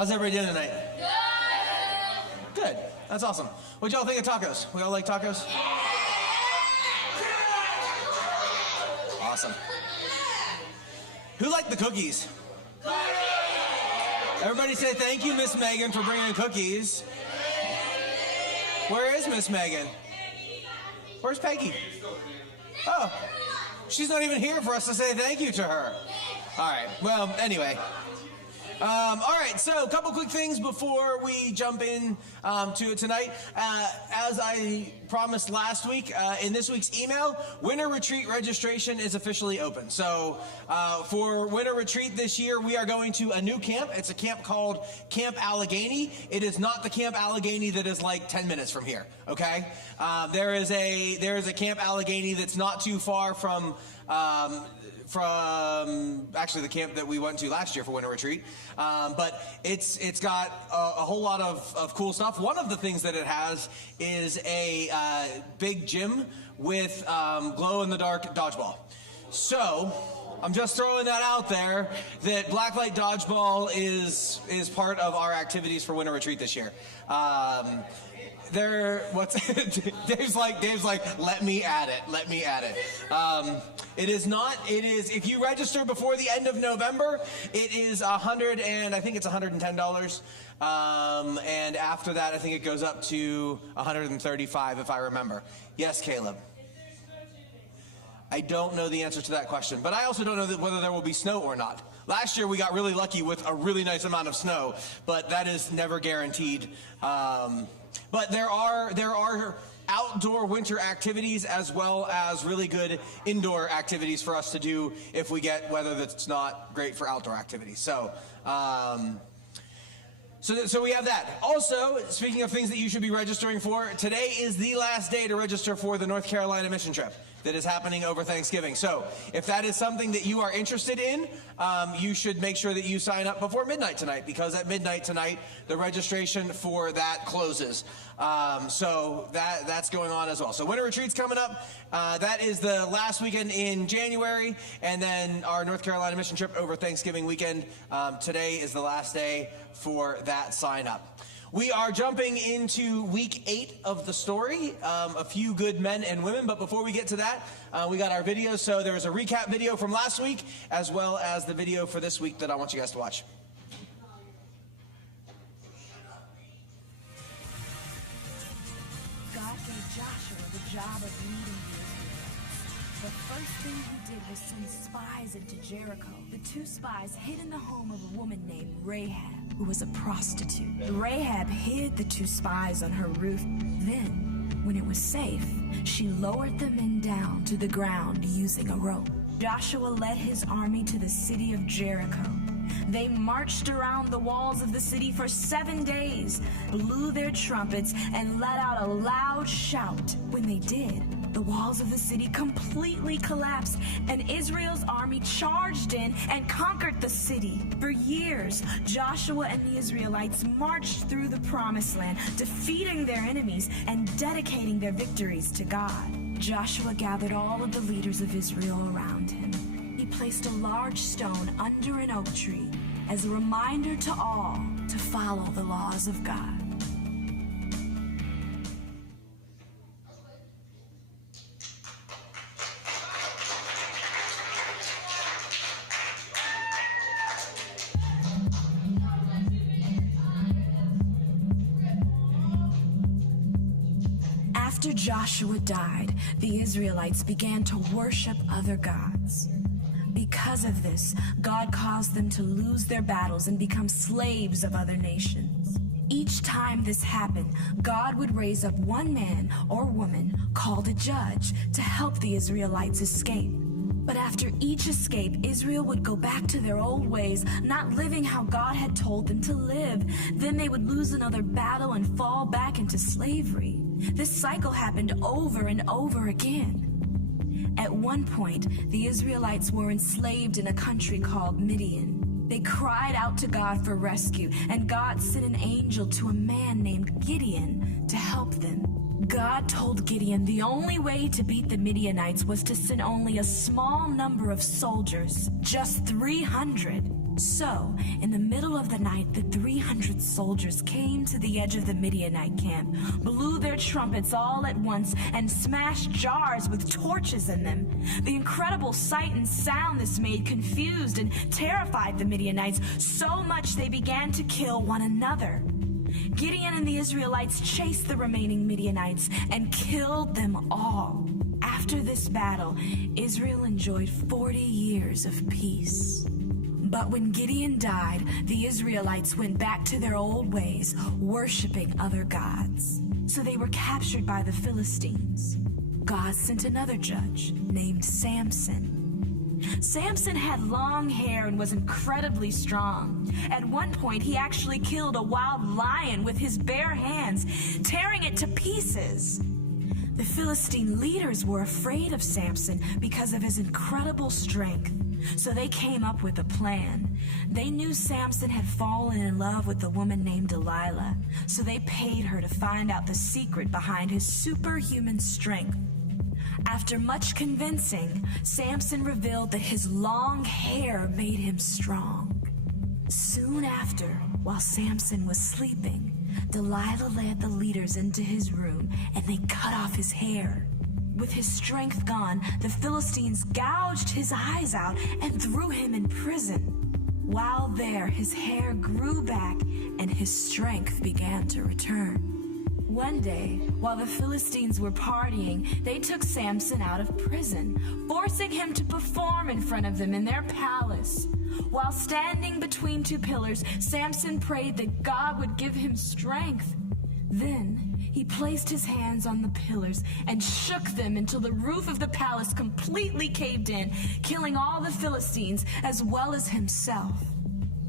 How's everybody doing tonight? Good. That's awesome. What y'all think of tacos? We all like tacos? Awesome. Who liked the cookies? Everybody say thank you, Miss Megan, for bringing cookies. Where is Miss Megan? Where's Peggy? Oh, she's not even here for us to say thank you to her. All right. Well, anyway. All right, so a couple quick things before we jump in to it tonight. As I promised last week, in this week's email, Winter Retreat registration is officially open. So for Winter Retreat this year, we are going to a new camp. It's a camp called Camp Allegheny. It is not the Camp Allegheny that is like 10 minutes from here, okay? There is a Camp Allegheny that's not too far from actually the camp that we went to last year for Winter Retreat. But it's got a whole lot of cool stuff. One of the things that it has is a big gym with glow-in-the-dark dodgeball. So I'm just throwing that out there, that Blacklight Dodgeball is part of our activities for Winter Retreat this year. Dave's like, let me add it. It is, if you register before the end of November, it is $110. And after that, I think it goes up to $135 if I remember. Yes, Caleb. I don't know the answer to that question, but I also don't know whether there will be snow or not. Last year we got really lucky with a really nice amount of snow, but that is never guaranteed. But there are outdoor winter activities as well as really good indoor activities for us to do if we get weather that's not great for outdoor activities. So we have that. Also, speaking of things that you should be registering for, today is the last day to register for the North Carolina mission trip that is happening over Thanksgiving. So if that is something that you are interested in, you should make sure that you sign up before midnight tonight, because at midnight tonight, the registration for that closes. So that's going on as well. So Winter Retreat's coming up. That is the last weekend in January, and then our North Carolina mission trip over Thanksgiving weekend. Today is the last day for that sign up. We are jumping into week 8 of the story, a few good men and women, but before we get to that, we got our videos. So there was a recap video from last week, as well as the video for this week that I want you guys to watch. God gave Joshua the job of leading the Israelites. The first thing he did was send spies into Jericho. The 2 spies hid in the home of a woman named Rahab, who was a prostitute. Rahab hid the 2 spies on her roof. Then, when it was safe, she lowered the men down to the ground using a rope. Joshua led his army to the city of Jericho. They marched around the walls of the city for 7 days, blew their trumpets, and let out a loud shout. When they did, the walls of the city completely collapsed, and Israel's army charged in and conquered the city. For years, Joshua and the Israelites marched through the Promised Land, defeating their enemies and dedicating their victories to God. Joshua gathered all of the leaders of Israel around him. He placed a large stone under an oak tree as a reminder to all to follow the laws of God. After Joshua died, the Israelites began to worship other gods. Because of this, God caused them to lose their battles and become slaves of other nations. Each time this happened, God would raise up one man or woman called a judge to help the Israelites escape. But after each escape, Israel would go back to their old ways, not living how God had told them to live. Then they would lose another battle and fall back into slavery. This cycle happened over and over again. At one point, the Israelites were enslaved in a country called Midian. They cried out to God for rescue, and God sent an angel to a man named Gideon to help them. God told Gideon the only way to beat the Midianites was to send only a small number of soldiers, just 300. So, in the middle of the night, the 300 soldiers came to the edge of the Midianite camp, blew their trumpets all at once, and smashed jars with torches in them. The incredible sight and sound this made confused and terrified the Midianites so much they began to kill one another. Gideon and the Israelites chased the remaining Midianites and killed them all. After this battle, Israel enjoyed 40 years of peace. But when Gideon died, the Israelites went back to their old ways, worshiping other gods. So they were captured by the Philistines. God sent another judge named Samson. Samson had long hair and was incredibly strong. At one point, he actually killed a wild lion with his bare hands, tearing it to pieces. The Philistine leaders were afraid of Samson because of his incredible strength. So they came up with a plan. They knew Samson had fallen in love with a woman named Delilah, so they paid her to find out the secret behind his superhuman strength. After much convincing, Samson revealed that his long hair made him strong. Soon after, while Samson was sleeping, Delilah led the leaders into his room and they cut off his hair. With his strength gone, the Philistines gouged his eyes out and threw him in prison. While there, his hair grew back and his strength began to return. One day, while the Philistines were partying, they took Samson out of prison, forcing him to perform in front of them in their palace. While standing between two pillars, Samson prayed that God would give him strength. Then, he placed his hands on the pillars and shook them until the roof of the palace completely caved in, killing all the Philistines as well as himself.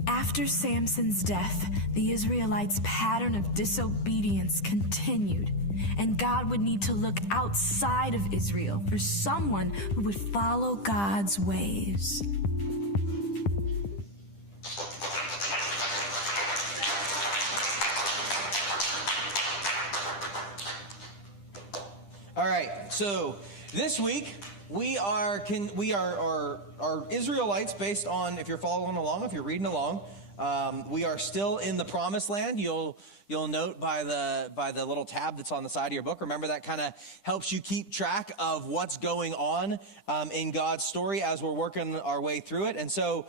After Samson's death, the Israelites' pattern of disobedience continued, and God would need to look outside of Israel for someone who would follow God's ways. All right, so this week we are Israelites based on, if you're following along, if you're reading along, we are still in the Promised Land. You'll note by the little tab that's on the side of your book. Remember, that kind of helps you keep track of what's going on in God's story as we're working our way through it. And so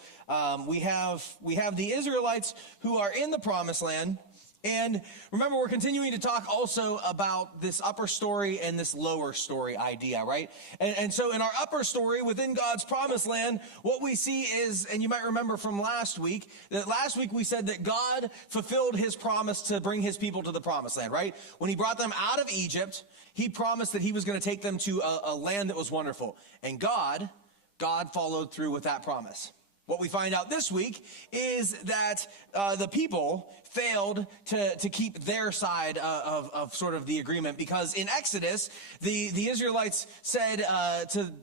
we have the Israelites who are in the Promised Land. And remember, we're continuing to talk also about this upper story and this lower story idea, right? And so in our upper story within God's promised land, what we see is, and you might remember from last week, that last week we said that God fulfilled his promise to bring his people to the promised land, right? When he brought them out of Egypt, he promised that he was going to take them to a land that was wonderful. And God followed through with that promise. What we find out this week is that the people failed to keep their side of sort of the agreement, because in Exodus, the Israelites said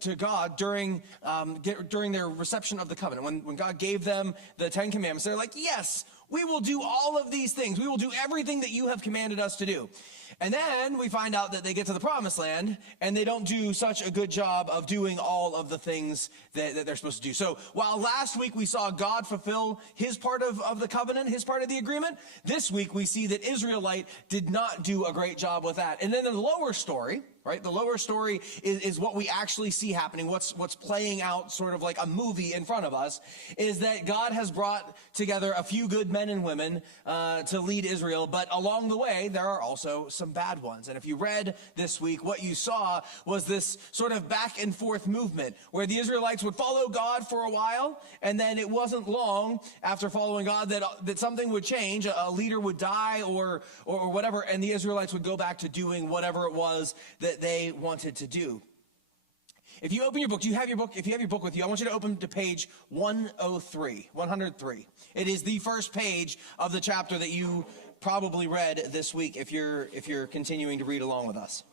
to God during their reception of the covenant, when God gave them the 10 Commandments, they're like, yes, we will do all of these things. We will do everything that you have commanded us to do. And then we find out that they get to the promised land and they don't do such a good job of doing all of the things that they're supposed to do. So while last week we saw God fulfill his part of the covenant, his part of the agreement, this week we see that Israelite did not do a great job with that. And then in the lower story, right? The lower story is what we actually see happening, what's playing out sort of like a movie in front of us, is that God has brought together a few good men and women to lead Israel, but along the way, there are also some bad ones. And if you read this week, what you saw was this sort of back and forth movement where the Israelites would follow God for a while, and then it wasn't long after following God that something would change, a leader would die or whatever, and the Israelites would go back to doing whatever it was that they wanted to do. If you open your book, if you have your book with you, I want you to open to page 103. It is the first page of the chapter that you probably read this week if you're continuing to read along with us.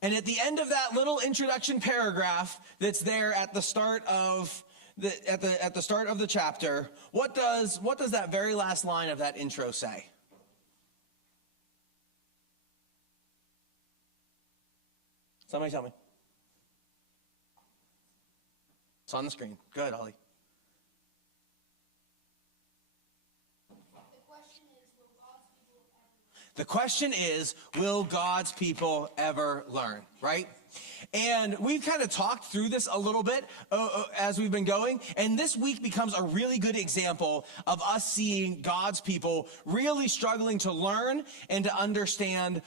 And at the end of that little introduction paragraph that's there at the start of the start of the chapter, what does that very last line of that intro say? Somebody tell me. It's on the screen. Good, Ollie. The question is, will God's people ever learn, right? And we've kind of talked through this a little bit as we've been going. And this week becomes a really good example of us seeing God's people really struggling to learn and to understand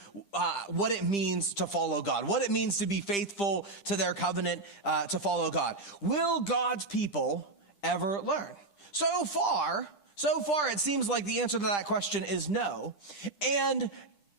what it means to follow God, what it means to be faithful to their covenant, to follow God. Will God's people ever learn? So far, it seems like the answer to that question is no. And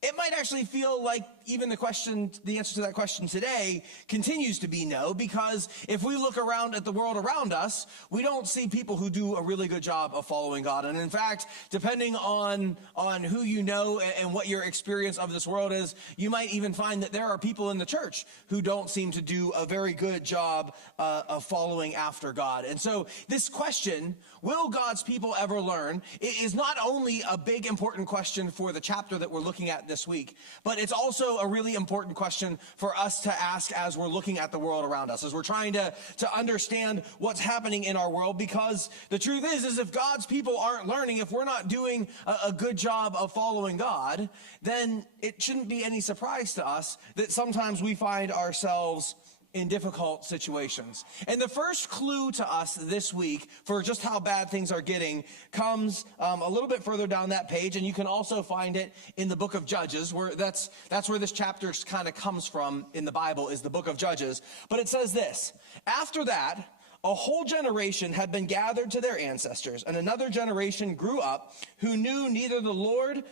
it might actually feel like even the answer to that question today continues to be no, because if we look around at the world around us, we don't see people who do a really good job of following God. And in fact, depending on who you know and what your experience of this world is, you might even find that there are people in the church who don't seem to do a very good job of following after God. And so this question, will God's people ever learn, is not only a big important question for the chapter that we're looking at this week, but it's also a really important question for us to ask as we're looking at the world around us, as we're trying to understand what's happening in our world. Because the truth is if God's people aren't learning, if we're not doing a good job of following God, then it shouldn't be any surprise to us that sometimes we find ourselves in difficult situations. And the first clue to us this week for just how bad things are getting comes a little bit further down that page, and you can also find it in the book of Judges, where that's where this chapter kind of comes from in the Bible, is the book of Judges. But it says this: after that, a whole generation had been gathered to their ancestors, and another generation grew up who knew neither the Lord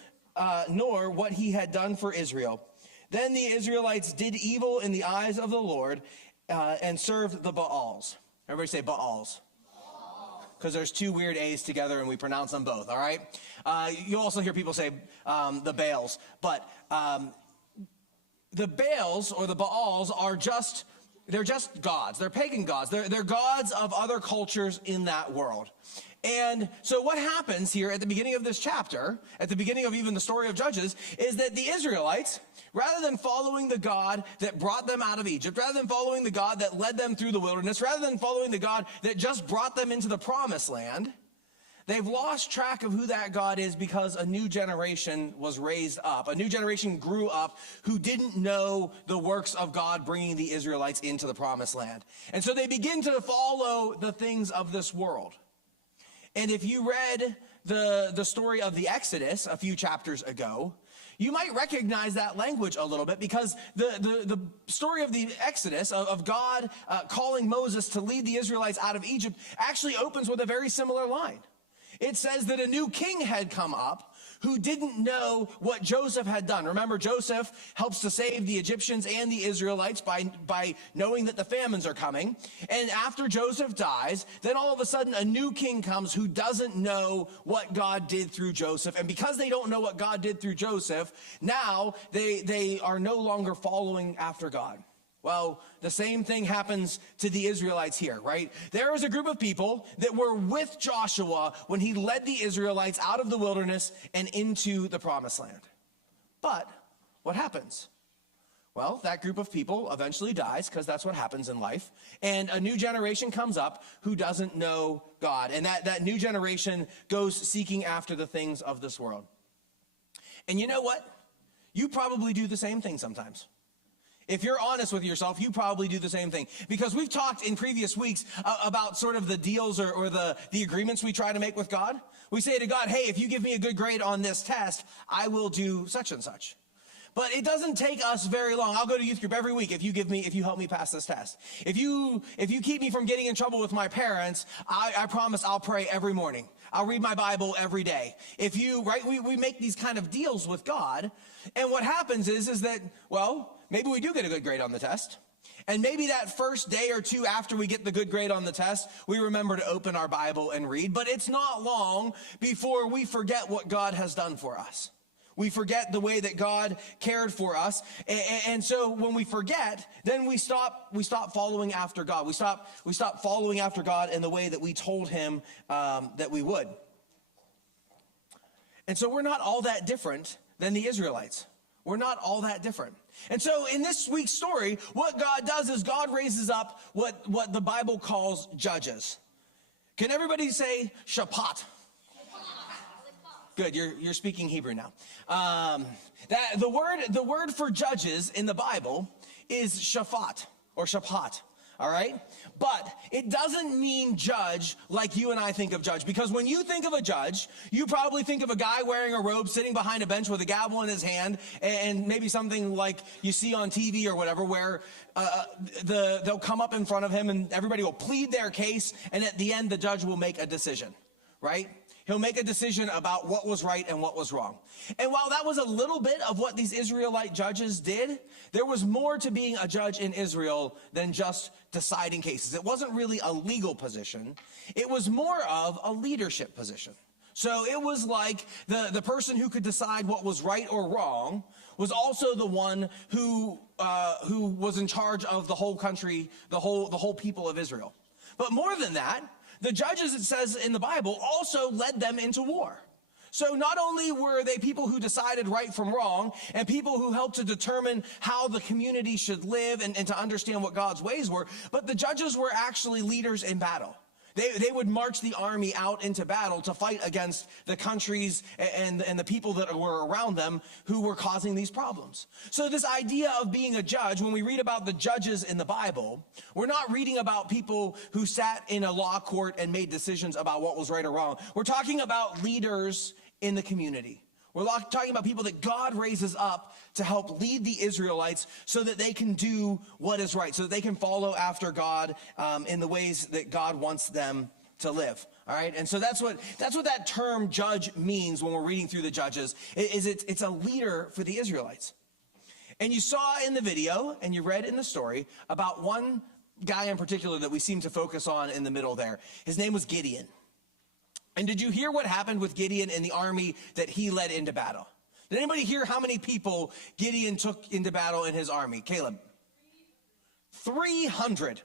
nor what he had done for Israel. Then the Israelites did evil in the eyes of the Lord and served the Baals. Everybody say Baals. Because there's two weird A's together and we pronounce them both, all right? You'll also hear people say the Baals. But the Baals or the Baals are they're just gods. They're pagan gods. They're gods of other cultures in that world. And so what happens here at the beginning of this chapter, at the beginning of even the story of Judges, is that the Israelites, rather than following the God that brought them out of Egypt, rather than following the God that led them through the wilderness, rather than following the God that just brought them into the promised land, they've lost track of who that God is because a new generation was raised up. A new generation grew up who didn't know the works of God bringing the Israelites into the promised land. And so they begin to follow the things of this world. And if you read the story of the Exodus a few chapters ago, you might recognize that language a little bit, because the story of the Exodus, of God calling Moses to lead the Israelites out of Egypt, actually opens with a very similar line. It says that a new king had come up who didn't know what Joseph had done. Remember, Joseph helps to save the Egyptians and the Israelites by knowing that the famines are coming. And after Joseph dies, then all of a sudden a new king comes who doesn't know what God did through Joseph. And because they don't know what God did through Joseph, now they are no longer following after God. Well, the same thing happens to the Israelites here, right? There was a group of people that were with Joshua when he led the Israelites out of the wilderness and into the promised land. But what happens? Well, that group of people eventually dies, because that's what happens in life. And a new generation comes up who doesn't know God. And that new generation goes seeking after the things of this world. And you know what? You probably do the same thing sometimes. If you're honest with yourself, you probably do the same thing. Because we've talked in previous weeks about sort of the deals or the agreements we try to make with God. We say to God, hey, if you give me a good grade on this test, I will do such and such. But it doesn't take us very long. I'll go to youth group every week if you help me pass this test. If you keep me from getting in trouble with my parents, I promise I'll pray every morning. I'll read my Bible every day. We make these kind of deals with God. And what happens is that, well, maybe we do get a good grade on the test. And maybe that first day or two after we get the good grade on the test, we remember to open our Bible and read. But it's not long before we forget what God has done for us. We forget the way that God cared for us. And so when we forget, then we stop following after God. We stop following after God in the way that we told him that we would. And so we're not all that different than the Israelites. We're not all that different. And so in this week's story, what God does is God raises up what the Bible calls judges. Can everybody say Shaphat? Good, you're speaking Hebrew now. That the word for judges in the Bible is Shaphat or Shaphat. All right? But it doesn't mean judge like you and I think of judge. Because when you think of a judge, you probably think of a guy wearing a robe sitting behind a bench with a gavel in his hand, and maybe something like you see on TV or whatever, where they'll come up in front of him and everybody will plead their case, and at the end the judge will make a decision, right? He'll make a decision about what was right and what was wrong. And while that was a little bit of what these Israelite judges did, there was more to being a judge in Israel than just deciding cases. It wasn't really a legal position. It was more of a leadership position. So it was like the person who could decide what was right or wrong was also the one who was in charge of the whole country, the whole people of Israel. But more than that, the judges, it says in the Bible, also led them into war. So not only were they people who decided right from wrong and people who helped to determine how the community should live and to understand what God's ways were, but the judges were actually leaders in battle. They would march the army out into battle to fight against the countries and the people that were around them who were causing these problems. So this idea of being a judge, when we read about the judges in the Bible, we're not reading about people who sat in a law court and made decisions about what was right or wrong. We're talking about leaders in the community. We're talking about people that God raises up to help lead the Israelites so that they can do what is right, so that they can follow after God in the ways that God wants them to live. All right, and so that's what that term judge means when we're reading through the Judges. It's a leader for the Israelites. And you saw in the video and you read in the story about one guy in particular that we seem to focus on in the middle there. His name was Gideon. And did you hear what happened with Gideon and the army that he led into battle? Did anybody hear how many people Gideon took into battle in his army? Caleb? 300.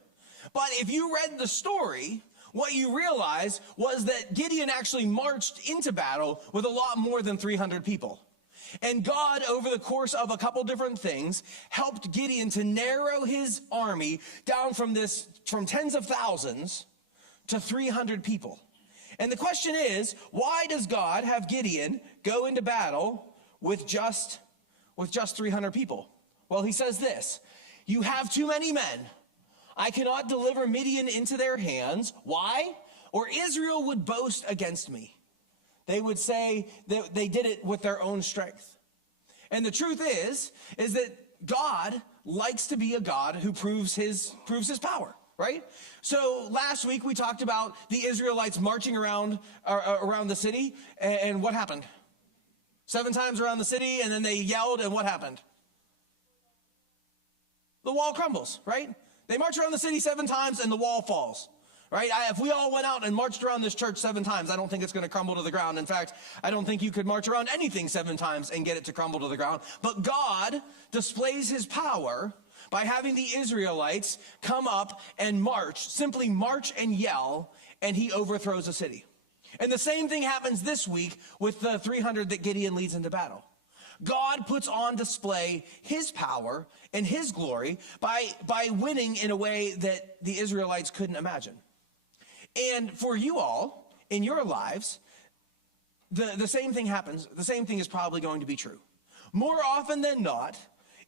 But if you read the story, what you realize was that Gideon actually marched into battle with a lot more than 300 people. And God, over the course of a couple different things, helped Gideon to narrow his army down from tens of thousands to 300 people. And the question is, why does God have Gideon go into battle with just 300 people? Well, he says this: you have too many men. I cannot deliver Midian into their hands. Why? Or Israel would boast against me. They would say that they did it with their own strength. And the truth is that God likes to be a God who proves his power. Right? So last week we talked about the Israelites marching around the city, and what happened? 7 times around the city, and then they yelled, and what happened? The wall crumbles, right? They march around the city 7 times, and the wall falls. Right? If we all went out and marched around this church 7 times, I don't think it's going to crumble to the ground. In fact, I don't think you could march around anything 7 times and get it to crumble to the ground. But God displays his power by having the Israelites come up and simply march and yell, and he overthrows a city. And the same thing happens this week with the 300 that Gideon leads into battle. God puts on display his power and his glory by winning in a way that the Israelites couldn't imagine. And for you all, in your lives, the same thing happens. The same thing is probably going to be true. More often than not,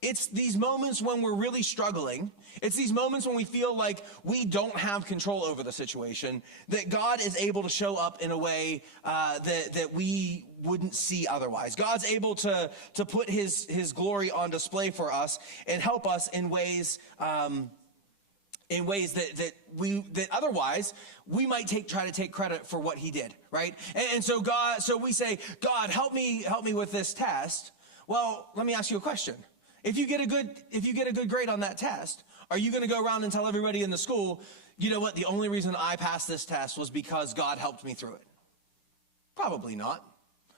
it's these moments when we're really struggling. It's these moments when we feel like we don't have control over the situation, that God is able to show up in a way that we wouldn't see otherwise. God's able to put his glory on display for us and help us in ways that otherwise we might try to take credit for what he did, right? And so we say, God, help me with this test. Well, let me ask you a question. If you get a good grade on that test, are you going to go around and tell everybody in the school, you know what, the only reason I passed this test was because God helped me through it? Probably not.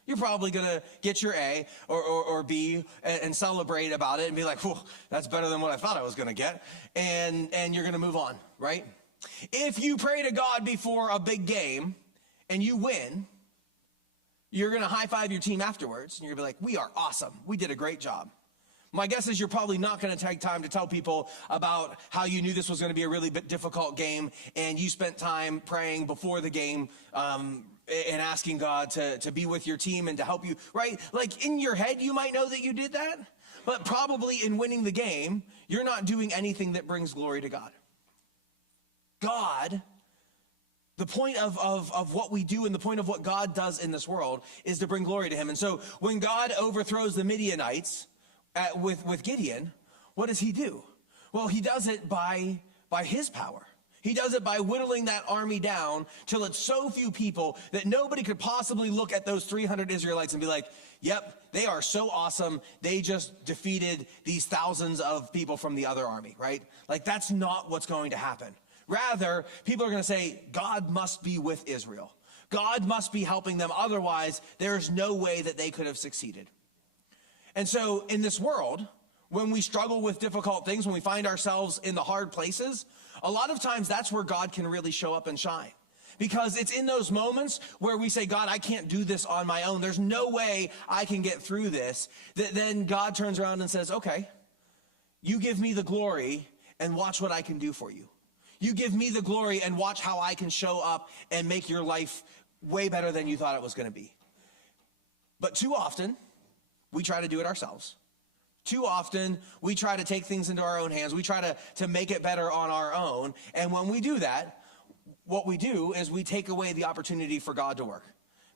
You're probably going to get your A or B and celebrate about it and be like, whew, that's better than what I thought I was going to get. And you're going to move on, right? If you pray to God before a big game and you win, you're going to high five your team afterwards and you're going to be like, we are awesome. We did a great job. My guess is you're probably not going to take time to tell people about how you knew this was going to be a really difficult game, and you spent time praying before the game and asking God to be with your team and to help you, right? Like in your head, you might know that you did that, but probably in winning the game, you're not doing anything that brings glory to God. God, the point of what we do and the point of what God does in this world is to bring glory to him. And so when God overthrows the Midianites with Gideon, what does he do? Well, he does it by his power. He does it by whittling that army down till it's so few people that nobody could possibly look at those 300 Israelites and be like, yep, they are so awesome. They just defeated these thousands of people from the other army, right? Like, that's not what's going to happen. Rather, people are going to say, God must be with Israel. God must be helping them. Otherwise, there's no way that they could have succeeded. And so in this world, when we struggle with difficult things, when we find ourselves in the hard places, a lot of times that's where God can really show up and shine. Because it's in those moments where we say, God, I can't do this on my own. There's no way I can get through this. That then God turns around and says, okay, you give me the glory and watch what I can do for you. You give me the glory and watch how I can show up and make your life way better than you thought it was going to be. But too often, we try to do it ourselves. Too often, we try to take things into our own hands. We try to make it better on our own. And when we do that, what we do is we take away the opportunity for God to work.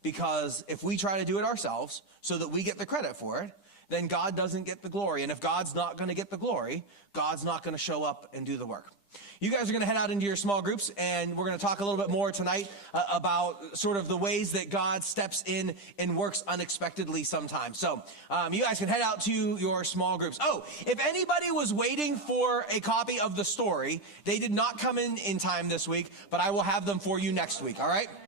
Because if we try to do it ourselves so that we get the credit for it, then God doesn't get the glory. And if God's not going to get the glory, God's not going to show up and do the work. You guys are going to head out into your small groups, and we're going to talk a little bit more tonight about sort of the ways that God steps in and works unexpectedly sometimes. So you guys can head out to your small groups. Oh, if anybody was waiting for a copy of the story, they did not come in time this week, but I will have them for you next week, all right?